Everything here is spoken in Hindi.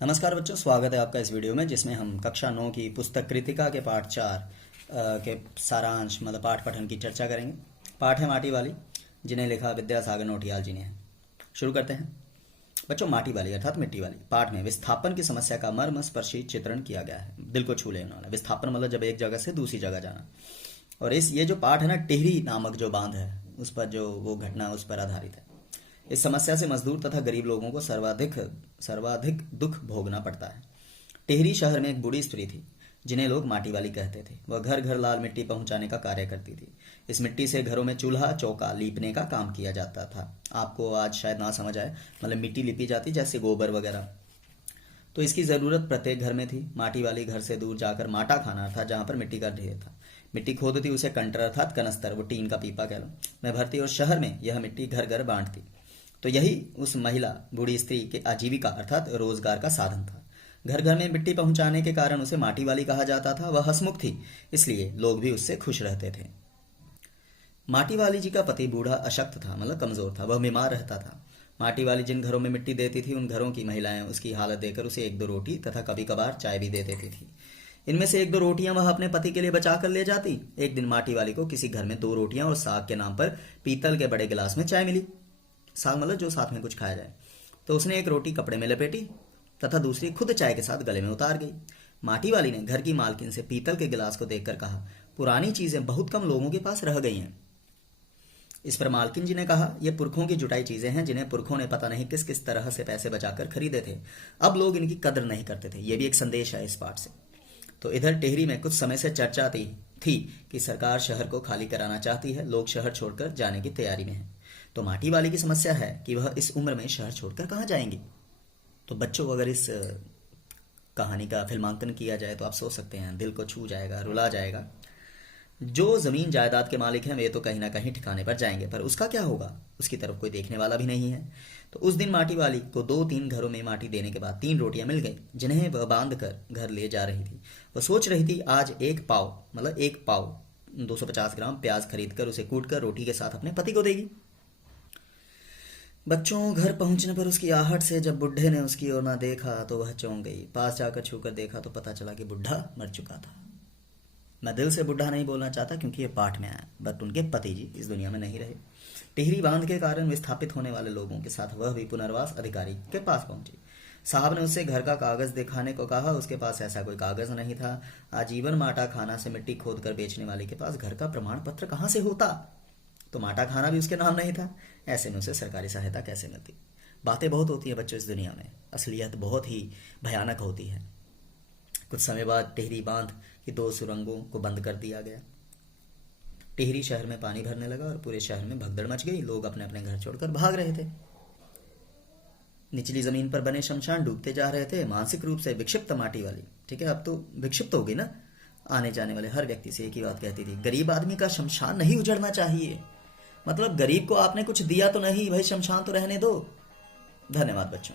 नमस्कार बच्चों, स्वागत है आपका इस वीडियो में जिसमें हम कक्षा 9 की पुस्तक कृतिका के पाठ 4 के सारांश मतलब पाठ पठन की चर्चा करेंगे। पाठ है माटी वाली, जिन्हें लिखा विद्यासागर नौटियाल जी ने है। शुरू करते हैं बच्चों। माटी वाली अर्थात मिट्टी वाली पाठ में विस्थापन की समस्या का मर्मस्पर्शी चित्रण किया गया है। दिल को छू लेने वाला। विस्थापन मतलब जब एक जगह से दूसरी जगह जाना। और ये जो पाठ है ना, टिहरी नामक जो बांध है उस पर जो वो घटना उस पर आधारित है। इस समस्या से मजदूर तथा गरीब लोगों को सर्वाधिक दुख भोगना पड़ता है। टिहरी शहर में एक बूढ़ी स्त्री थी जिन्हें लोग माटी वाली कहते थे। वह घर घर लाल मिट्टी पहुंचाने का कार्य करती थी। इस मिट्टी से घरों में चूल्हा चौका लीपने का काम किया जाता था। आपको आज शायद ना समझ आए, मतलब मिट्टी लिपी जाती जैसे गोबर वगैरह। तो इसकी ज़रूरत प्रत्येक घर में थी। माटी वाली घर से दूर जाकर माटा खाना था, जहाँ पर मिट्टी का ढेर था। मिट्टी खोदती, उसे कंटर अर्थात कनस्तर, वो टीन का पीपा कह लो, में भरती और शहर में यह मिट्टी घर घर बांटती। तो यही उस महिला बूढ़ी स्त्री के आजीविका अर्थात रोजगार का साधन था। घर घर में मिट्टी पहुंचाने के कारण उसे माटी वाली कहा जाता था। वह हंसमुख थी, इसलिए लोग भी उससे खुश रहते थे। माटी वाली जी का पति बूढ़ा अशक्त था, मतलब कमजोर था। वह बीमार रहता था। माटी वाली जिन घरों में मिट्टी देती थी उन घरों की महिलाएं उसकी हालत देखकर उसे एक दो रोटी तथा कभी कभार चाय भी दे देती थी। इनमें से एक दो रोटियां वह अपने पति के लिए बचा कर ले जाती। एक दिन माटी वाली को किसी घर में 2 रोटियां और साग के नाम पर पीतल के बड़े गिलास में चाय मिली। साग मतलब जो साथ में कुछ खाया जाए। तो उसने एक रोटी कपड़े में लपेटी तथा दूसरी खुद चाय के साथ गले में उतार गई। माटी वाली ने घर की मालकिन से पीतल के गिलास को देखकर कहा, पुरानी चीजें बहुत कम लोगों के पास रह गई हैं। इस पर मालकिन जी ने कहा, ये पुरखों की जुटाई चीजें हैं जिन्हें पुरखों ने पता नहीं किस किस तरह से पैसे बचाकर खरीदे थे। अब लोग इनकी कदर नहीं करते थे। ये भी एक संदेश है इस पाठ से। तो इधर टिहरी में कुछ समय से चर्चा थी कि सरकार शहर को खाली कराना चाहती है। लोग शहर छोड़कर जाने की तैयारी में हैं। तो माटी वाली की समस्या है कि वह इस उम्र में शहर छोड़कर कहाँ जाएंगी। तो बच्चों, अगर इस कहानी का फिल्मांकन किया जाए तो आप सोच सकते हैं, दिल को छू जाएगा, रुला जाएगा। जो जमीन जायदाद के मालिक हैं वे तो कहीं ना कहीं ठिकाने पर जाएंगे, पर उसका क्या होगा? उसकी तरफ कोई देखने वाला भी नहीं है। तो उस दिन माटी वाली को 2-3 घरों में माटी देने के बाद 3 रोटियां मिल गई, जिन्हें वह बांध कर घर ले जा रही थी। वह सोच रही थी आज एक पाव 250 ग्राम प्याज खरीद कर उसे कूट कर रोटी के साथ अपने पति को देगी। बच्चों, घर पहुंचने पर उसकी आहट से जब बुढ़े ने उसकी ओर ना देखा तो वह चौंक गई। पास जाकर छूकर देखा तो पता चला कि बुढ़ा मर चुका था। मैं दिल से बुढ़ा नहीं बोलना चाहता क्योंकि ये पाठ में आया, बट उनके पति जी इस दुनिया में नहीं रहे। टिहरी बांध के कारण विस्थापित होने वाले लोगों के साथ वह भी पुनर्वास अधिकारी के पास पहुंची। साहब ने उससे घर का कागज दिखाने को कहा। उसके पास ऐसा कोई कागज नहीं था। आजीवन माटा खाना से मिट्टी खोद कर बेचने वाले के पास घर का प्रमाण पत्र कहाँ से होता? तो माटा खाना भी उसके नाम नहीं था। ऐसे में उसे सरकारी सहायता कैसे मिलती? बातें बहुत होती हैं बच्चों इस दुनिया में, असलियत बहुत ही भयानक होती है। कुछ समय बाद टिहरी बांध की 2 सुरंगों को बंद कर दिया गया। टिहरी शहर में पानी भरने लगा और पूरे शहर में भगदड़ मच गई। लोग अपने अपने घर छोड़कर भाग रहे थे। निचली जमीन पर बने शमशान डूबते जा रहे थे। मानसिक रूप से विक्षिप्त माटी वाली, ठीक है, अब तो विक्षिप्त हो गई ना, आने जाने वाले हर व्यक्ति से एक ही बात कहती थी, गरीब आदमी का शमशान नहीं उजड़ना चाहिए। मतलब गरीब को आपने कुछ दिया तो नहीं भाई, शमशान तो रहने दो। धन्यवाद बच्चों।